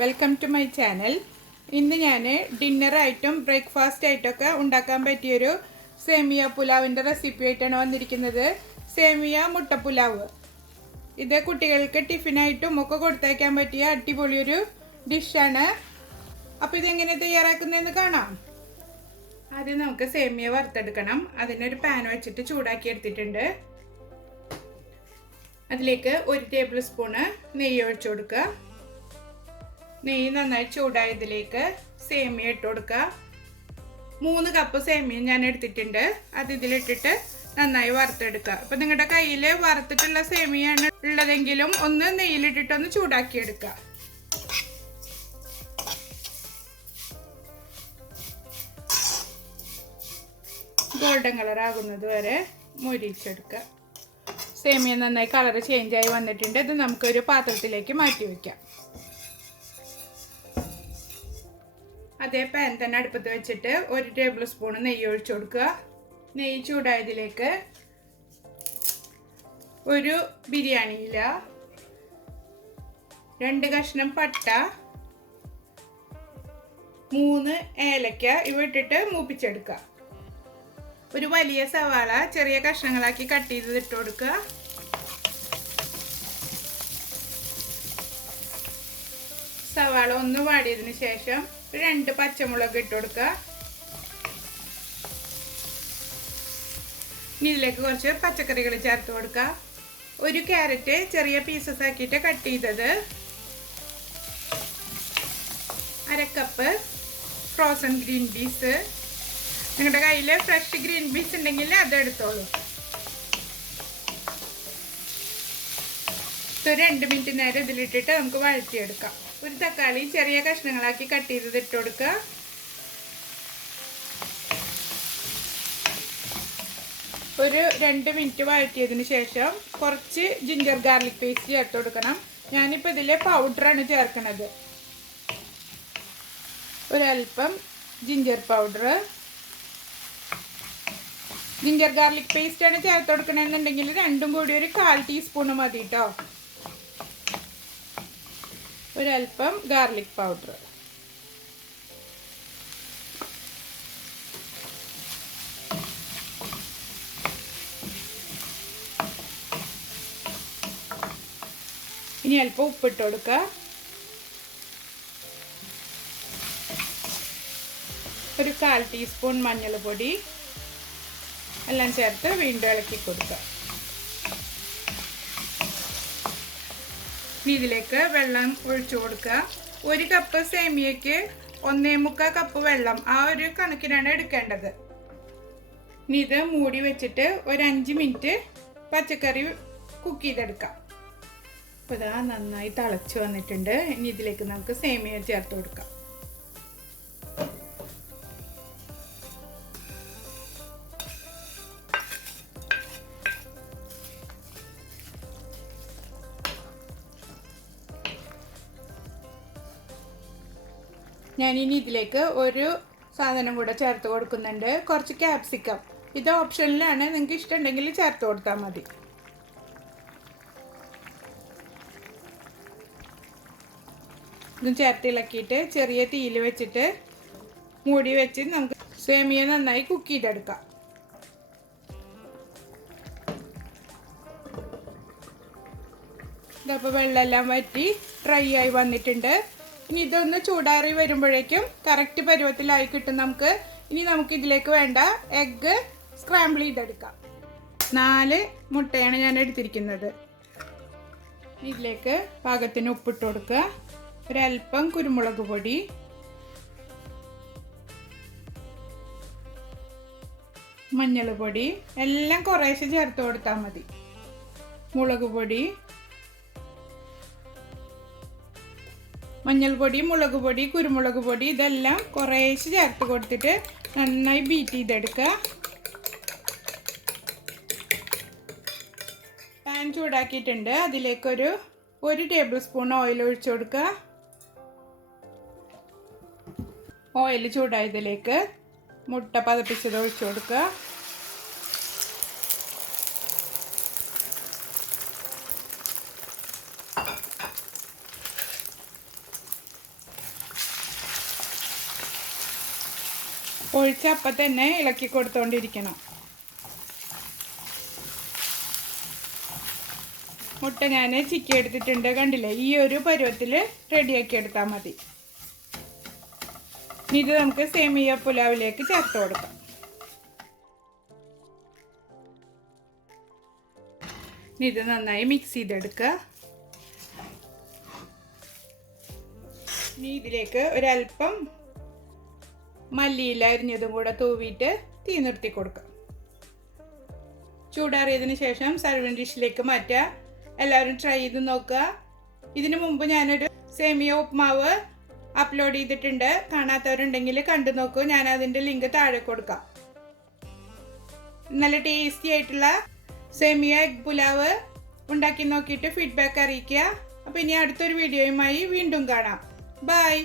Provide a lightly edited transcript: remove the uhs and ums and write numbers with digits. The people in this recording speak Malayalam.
Welcome to my channel. ഇന്ന് ഞാൻ ഡിന്നർ ആയിട്ടും ബ്രേക്ക്ഫാസ്റ്റ് ആയിട്ടൊക്കെ ഉണ്ടാക്കാൻ പറ്റിയൊരു സേമിയ പുലാവിൻ്റെ റെസിപ്പി ആയിട്ടാണ് വന്നിരിക്കുന്നത്. സേമിയ മുട്ട പുലാവ്. ഇത് കുട്ടികൾക്ക് ടിഫിനായിട്ടും ഒക്കെ കൊടുത്തയക്കാൻ പറ്റിയ അടിപൊളിയൊരു ഡിഷാണ്. അപ്പോൾ ഇതെങ്ങനെ തയ്യാറാക്കുന്നതെന്ന് കാണാം. ആദ്യം നമുക്ക് സേമിയ വറുത്തെടുക്കണം. അതിനൊരു പാൻ വെച്ചിട്ട് ചൂടാക്കി എടുത്തിട്ടുണ്ട്. അതിലേക്ക് 1 ടേബിൾ സ്പൂണ് നെയ്യ് ഒഴിച്ചു കൊടുക്കുക. നെയ്യ് നന്നായി ചൂടായതിലേക്ക് സേമിയ ഇട്ട് കൊടുക്കുക. 3 കപ്പ് സേമിയ ഞാൻ എടുത്തിട്ടുണ്ട്. അത് ഇതിലിട്ടിട്ട് നന്നായി വറുത്തെടുക്കുക. അപ്പോൾ നിങ്ങളുടെ കയ്യിൽ വറുത്തിട്ടുള്ള സേമിയാണ് ഉള്ളതെങ്കിലും ഒന്ന് നെയ്യിലിട്ടിട്ടൊന്ന് ചൂടാക്കിയെടുക്കുക. ഗോൾഡൻ കളർ ആകുന്നത് വരെ മൊരിച്ചെടുക്കുക. സേമിയ നന്നായി കളർ ചേഞ്ചായി വന്നിട്ടുണ്ട്. ഇത് നമുക്കൊരു പാത്രത്തിലേക്ക് മാറ്റി വയ്ക്കാം. അതേ പാൻ തന്നെ അടുപ്പത്ത് വെച്ചിട്ട് 1 ടേബിൾ സ്പൂൺ നെയ്യ് ഒഴിച്ചു കൊടുക്കുക. നെയ്യ് ചൂടായതിലേക്ക് ഒരു ബിരിയാണി ഇല, 2 കഷ്ണം പട്ട, 3 ഏലക്ക ഇവ ഇട്ടിട്ട് മൂപ്പിച്ചെടുക്കുക. ഒരു വലിയ സവാള ചെറിയ കഷ്ണങ്ങളാക്കി കട്ട് ചെയ്ത് ഇട്ട് കൊടുക്കുക. സവാള ഒന്ന് വാടിയതിന് ശേഷം 2 പച്ചമുളക് ഇട്ട് കൊടുക്കുക. ഇതിലേക്ക് കുറച്ച് പച്ചക്കറികൾ ചേർത്ത് കൊടുക്കുക. 1 ക്യാരറ്റ് ചെറിയ പീസസ് ആക്കിയിട്ട് കട്ട് ചെയ്തത്, 1/2 കപ്പ് ഫ്രോസൺ ഗ്രീൻ പീസ്. നിങ്ങളുടെ കയ്യിൽ ഫ്രഷ് ഗ്രീൻ പീസ് ഉണ്ടെങ്കിൽ അത് എടുത്തോളൂ. 2 മിനിറ്റ് നേരം ഇതിലിട്ടിട്ട് നമുക്ക് വഴറ്റിയെടുക്കാം. 1 തക്കാളി ചെറിയ കഷ്ണങ്ങളാക്കി കട്ട് ചെയ്തത് ഇട്ട് കൊടുക്കുക. ഒരു 2 മിനിറ്റ് വഴറ്റിയതിന് ശേഷം കുറച്ച് ജിഞ്ചർ ഗാർലിക് പേസ്റ്റ് ചേർത്ത് കൊടുക്കണം. ഞാനിപ്പോൾ ഇതിൽ പൗഡറാണ് ചേർക്കുന്നത്. ഒരൽപ്പം ജിഞ്ചർ പൗഡർ. ജിഞ്ചർ ഗാർലിക് പേസ്റ്റാണ് ചേർത്ത് കൊടുക്കണമെന്നുണ്ടെങ്കിൽ രണ്ടും കൂടി ഒരു 1/4 ടീസ്പൂൺ മതി കേട്ടോ. ഒരൽപ്പം ഗാർലിക് പൗഡർ. ഇനി അല്പം ഉപ്പിട്ട് കൊടുക്കുക. ഒരു 1/4 ടീസ്പൂൺ മഞ്ഞൾപ്പൊടി എല്ലാം ചേർത്ത് വീണ്ടും ഇളക്കി കൊടുക്കുക. ഇതിലേക്ക് വെള്ളം ഒഴിച്ചു കൊടുക്കുക. 1 കപ്പ് സേമിയയ്ക്ക് 1.25 കപ്പ് വെള്ളം, ആ ഒരു കണക്കിനാണ് എടുക്കേണ്ടത്. ഇനി ഇത് മൂടി വെച്ചിട്ട് ഒരു 5 മിനിറ്റ് പച്ചക്കറി കുക്ക് ചെയ്തെടുക്കാം. അപ്പോൾ ഇതാ നന്നായി തിളച്ച് വന്നിട്ടുണ്ട്. ഇനി ഇതിലേക്ക് നമുക്ക് സേമിയ ചേർത്ത് കൊടുക്കാം. ഞാനിനി ഇതിലേക്ക് ഒരു സാധനം കൂടെ ചേർത്ത് കൊടുക്കുന്നുണ്ട്. കുറച്ച് ക്യാപ്സിക്കം. ഇത് ഓപ്ഷനിലാണ്, നിങ്ങൾക്ക് ഇഷ്ടമുണ്ടെങ്കിൽ ചേർത്ത് കൊടുത്താൽ മതി. ഇതും ചേർത്ത് ഇളക്കിയിട്ട് ചെറിയ തീയിൽ വെച്ചിട്ട് മൂടി വെച്ച് നമുക്ക് സേമിയ നന്നായി കുക്ക് ചെയ്തെടുക്കാം. ഇതപ്പോൾ വെള്ളമെല്ലാം വറ്റി ഡ്രൈ ആയി വന്നിട്ടുണ്ട്. ഇനി ഇതൊന്ന് ചൂടാറി വരുമ്പോഴേക്കും കറക്റ്റ് പരുവത്തിലായി കിട്ടും നമുക്ക്. ഇനി നമുക്ക് ഇതിലേക്ക് വേണ്ട എഗ്ഗ് സ്ക്രാമ്പിൾ ചെയ്തെടുക്കാം. 4 മുട്ടയാണ് ഞാൻ എടുത്തിരിക്കുന്നത്. ഇതിലേക്ക് പാകത്തിന് ഉപ്പിട്ട് കൊടുക്കുക. ഒരൽപ്പം കുരുമുളക് പൊടി, മഞ്ഞൾപ്പൊടി എല്ലാം കുറേശ്ശെ ചേർത്ത് കൊടുത്താൽ മതി. മുളക് പൊടി, മഞ്ഞൾപ്പൊടി, മുളക് പൊടി, കുരുമുളക് പൊടി ഇതെല്ലാം കുറേശ്ശെ ചേർത്ത് കൊടുത്തിട്ട് നന്നായി ബീറ്റ് ചെയ്തെടുക്കുക. പാൻ ചൂടാക്കിയിട്ടുണ്ട്. അതിലേക്കൊരു 1 ടേബിൾ സ്പൂൺ ഓയിൽ ഒഴിച്ചു കൊടുക്കുക. ഓയിൽ ചൂടായതിലേക്ക് മുട്ട പതപ്പിച്ചത് ഒഴിച്ചു കൊടുക്കുക. ഒഴിച്ച അപ്പം തന്നെ ഇളക്കി കൊടുത്തോണ്ടിരിക്കണം. മുട്ട ഞാൻ ചിക്കി എടുത്തിട്ടുണ്ട്, കണ്ടില്ലേ? ഈ ഒരു പരുവത്തിൽ റെഡിയാക്കി എടുത്താൽ മതി. ഇത് നമുക്ക് സേമിയ പുലാവിലേക്ക് ചേർത്ത് കൊടുക്കാം. ഇത് നന്നായി മിക്സ് ചെയ്തെടുക്കുക. ഇനി ഇതിലേക്ക് ഒരല്പം മല്ലിയില അരിഞ്ഞതും കൂടെ തൂവിയിട്ട് തീ നിർത്തി കൊടുക്കാം. ചൂടാറിയതിന് ശേഷം സർവിംഗ് ഡിഷിലേക്ക് മാറ്റുക. എല്ലാവരും ട്രൈ ചെയ്ത് നോക്കുക. ഇതിനു മുമ്പ് ഞാനൊരു സേമിയ ഉപ്മാവ് അപ്ലോഡ് ചെയ്തിട്ടുണ്ട്, കാണാത്തവരുണ്ടെങ്കിൽ കണ്ടു നോക്കൂ. ഞാൻ അതിൻ്റെ ലിങ്ക് താഴെ കൊടുക്കാം. നല്ല ടേസ്റ്റി ആയിട്ടുള്ള സേമിയ എഗ് പുലാവ് ഉണ്ടാക്കി നോക്കിയിട്ട് ഫീഡ്ബാക്ക് അറിയിക്കുക. അപ്പോൾ ഇനി അടുത്തൊരു വീഡിയോയുമായി വീണ്ടും കാണാം. ബൈ.